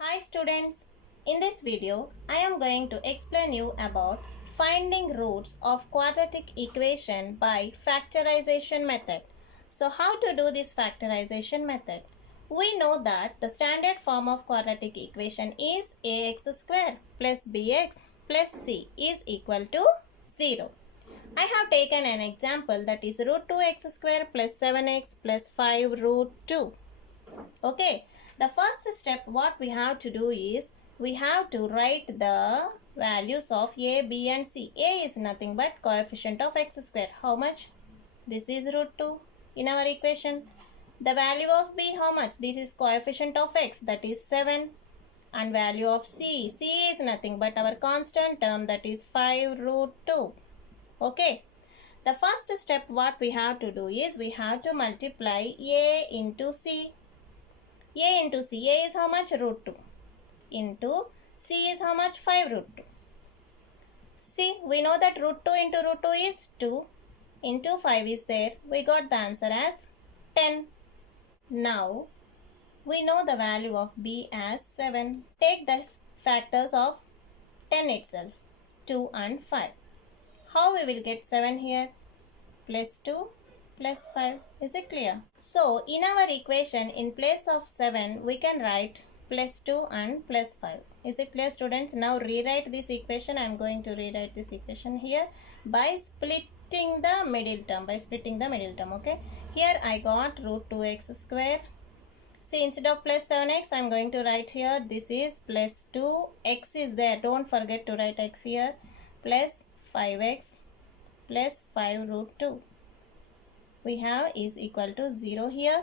Hi students, in this video I am going to explain you about finding roots of quadratic equation by factorization method. So how to do this factorization method? We know that the standard form of quadratic equation is ax square plus bx plus c is equal to 0. I have taken an example, that is root 2x square plus 7x plus 5 root 2. Okay, the first step what we have to do is we have to write the values of a, b and c. A is nothing but coefficient of x square. How much? This is root 2 in our equation. The value of b, how much? This is coefficient of x, that is 7. And value of c, c is nothing but our constant term, that is 5 root 2. Okay. The first step what we have to do is we have to multiply a into c. A into C. A is how much? Root 2. Into C is how much? 5 root 2. See, we know that root 2 into root 2 is 2. Into 5 is there. We got the answer as 10. Now, we know the value of B as 7. Take the factors of 10 itself. 2 and 5. How we will get 7 here? Plus 2 plus 5. Is it clear? So, in our equation, in place of 7, we can write plus 2 and plus 5. Is it clear, students? Now, rewrite this equation. I am going to rewrite this equation here by splitting the middle term. Okay. Here, I got root 2x square. See, instead of plus 7x, I am going to write here. This is plus 2. X is there. Don't forget to write x here. Plus 5x plus 5 root 2. We have is equal to 0 here.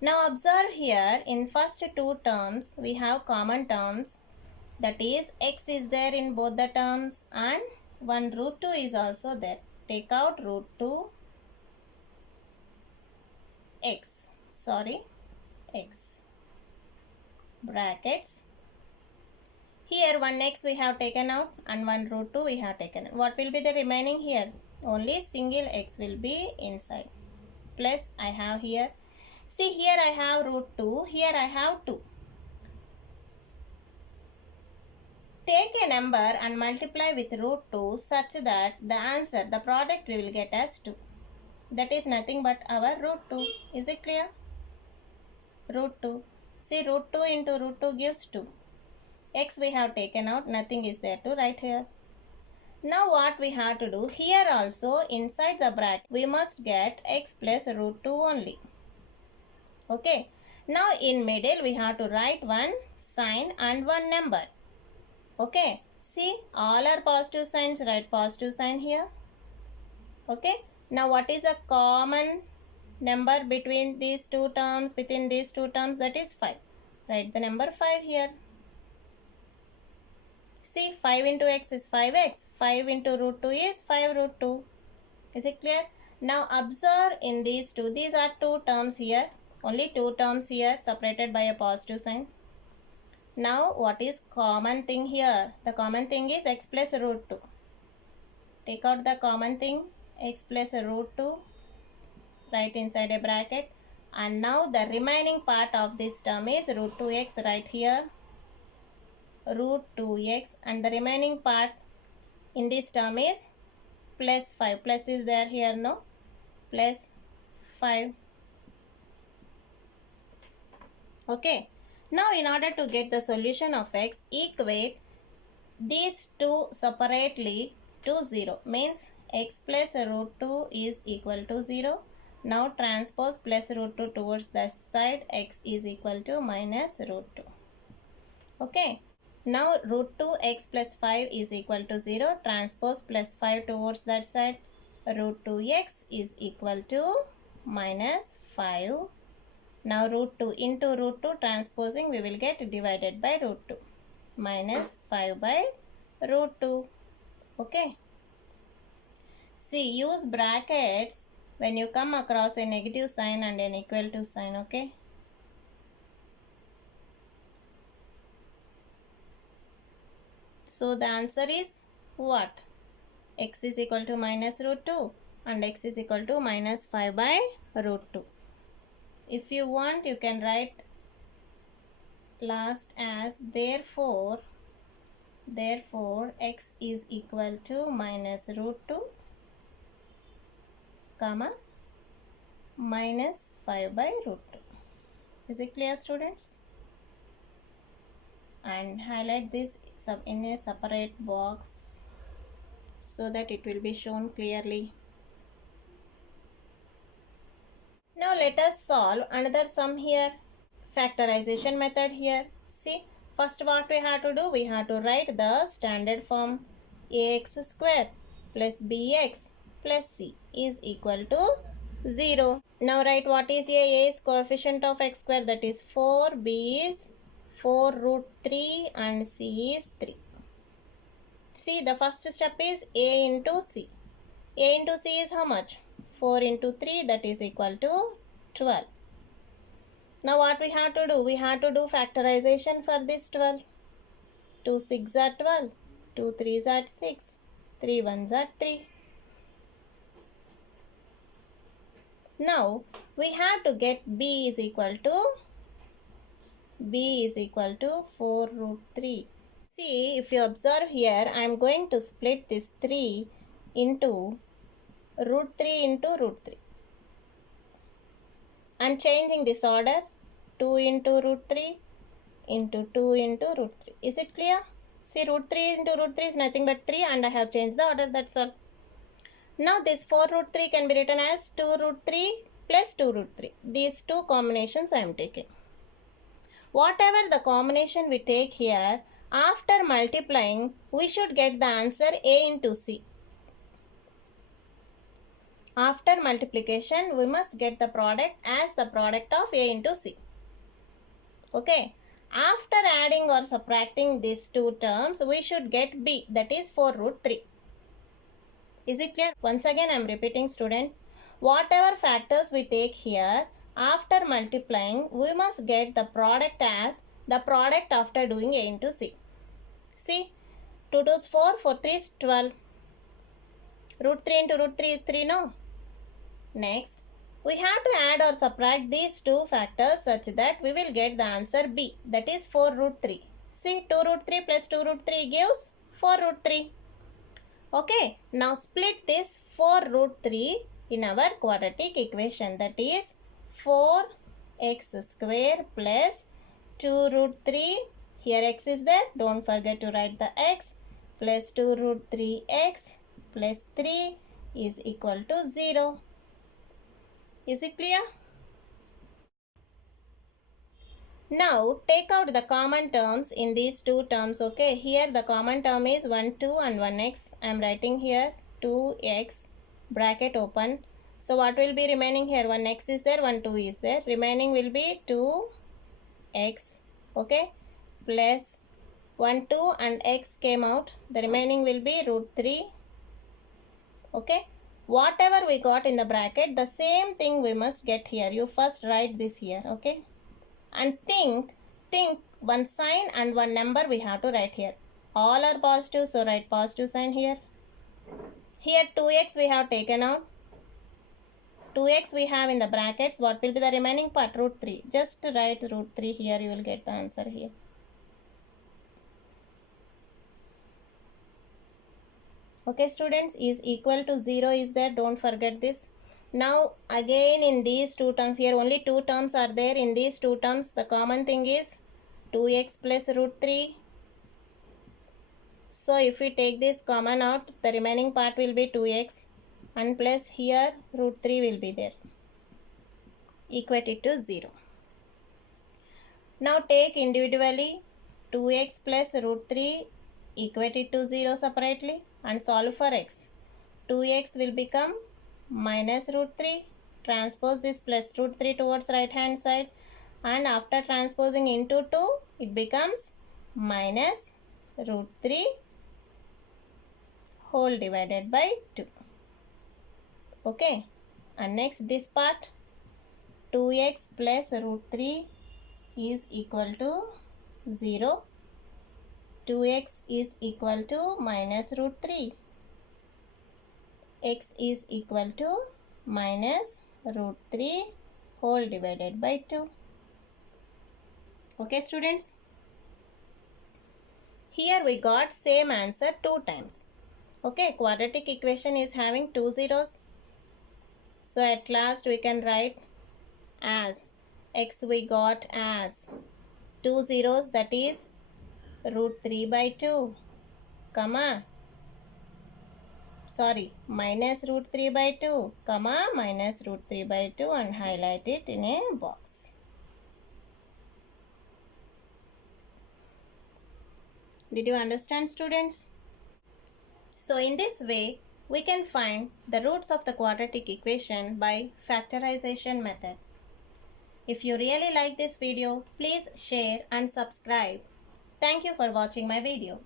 Now observe here, in first two terms we have common terms, that is x is there in both the terms and 1 root 2 is also there. Take out root 2 x brackets. Here 1x we have taken out and 1 root 2 we have taken. What will be the remaining here? Only single x will be inside. Plus I have here. See, here I have root 2. Here I have 2. Take a number and multiply with root 2 such that the answer, the product we will get as 2. That is nothing but our root 2. Is it clear? Root 2. See, root 2 into root 2 gives 2. X we have taken out. Nothing is there to write here. Now what we have to do, here also inside the bracket we must get x plus root 2 only. Okay. Now in middle we have to write one sign and one number. Okay. See, all are positive signs, write positive sign here. Okay. Now what is the common number between these two terms, within these two terms, that is 5. Write the number 5 here. See, 5 into x is 5x. 5 into root 2 is 5 root 2. Is it clear? Now observe in these two. These are two terms here. Only two terms here separated by a positive sign. Now what is common thing here? The common thing is x plus root 2. Take out the common thing, x plus root 2. Write inside a bracket. And now the remaining part of this term is root 2x. Write here. Root 2x, and the remaining part in this term is plus 5. Plus is there here, no? Plus 5. Okay. Now in order to get the solution of x, equate these two separately to 0. Means x plus root 2 is equal to 0. Now transpose plus root 2 towards that side. X is equal to minus root 2. Okay. Now root 2x plus 5 is equal to 0. Transpose plus 5 towards that side. Root 2x is equal to minus 5. Now root 2 into root 2 transposing, we will get divided by root 2. Minus 5 by root 2. Okay. See, use brackets when you come across a negative sign and an equal to sign. Okay. So the answer is what? X is equal to minus root 2 and x is equal to minus 5 by root 2. If you want, you can write last as therefore x is equal to minus root 2 comma minus 5 by root 2. Is it clear, students? And highlight this in a separate box so that it will be shown clearly. Now let us solve another sum here. Factorization method here. See, first what we have to do, we have to write the standard form. Ax square plus bx plus c is equal to 0. Now write what is a is coefficient of x square, that is 4, b is 4 root 3 and c is 3. See, the first step is a into c. A into c is how much? 4 into 3, that is equal to 12. Now what we have to do? We have to do factorization for this 12. 2 6 are 12, 2 3s are 6, 3 1s are 3. Now we have to get b is equal to 4 root 3. See, if you observe here, I am going to split this 3 into root 3 into root 3. I am changing this order, 2 into root 3 into 2 into root 3. Is it clear? See, root 3 into root 3 is nothing but 3 and I have changed the order, that's all. Now this 4 root 3 can be written as 2 root 3 plus 2 root 3. These two combinations I am taking. Whatever the combination we take here, after multiplying, we should get the answer a into c. After multiplication, we must get the product as the product of a into c. Okay. After adding or subtracting these two terms, we should get b, that is 4 root 3. Is it clear? Once again, I am repeating, students. Whatever factors we take here, after multiplying, we must get the product as the product after doing a into c. See, 2 2's 4, 4 3 is 12. Root 3 into root 3 is 3, no? Next, we have to add or subtract these two factors such that we will get the answer b, that is 4 root 3. See, 2 root 3 plus 2 root 3 gives 4 root 3. Okay, now split this 4 root 3 in our quadratic equation, that is 4x square plus 2 root 3. Here x is there, don't forget to write the x, plus 2 root 3x plus 3 is equal to 0. Is it clear? Now take out the common terms in these two terms. Okay, here the common term is 1 2 and 1x. I am writing here 2x bracket open. So what will be remaining here? 1x is there, 1 2 is there. Remaining will be 2x. Okay, plus 1 2 and x came out. The remaining will be root 3. Okay. Whatever we got in the bracket, the same thing we must get here. You first write this here, okay? And think one sign and one number we have to write here. All are positive, so write positive sign here. Here 2x we have taken out. 2x we have in the brackets. What will be the remaining part? Root 3. Just write root 3 here. You will get the answer here. Okay, students, is equal to 0 is there. Don't forget this. Now again in these two terms, here only two terms are there. In these two terms, the common thing is 2x plus root 3. So if we take this common out, the remaining part will be 2x and plus here root 3 will be there. Equate it to 0. Now take individually 2x plus root 3, equate it to 0 separately and solve for x. 2x will become minus root 3. Transpose this plus root 3 towards right hand side, and after transposing into 2, it becomes minus root 3 whole divided by 2. Okay, and next this part, 2x plus root 3 is equal to 0. 2x is equal to minus root 3. X is equal to minus root 3 whole divided by 2. Okay students, here we got same answer 2 times. Okay, quadratic equation is having 2 zeros. So at last we can write as x we got as 2 zeros, that is root 3 by 2, comma, minus root 3 by 2, comma, minus root 3 by 2, and highlight it in a box. Did you understand students? So in this way, we can find the roots of the quadratic equation by factorization method. If you really like this video, please share and subscribe. Thank you for watching my video.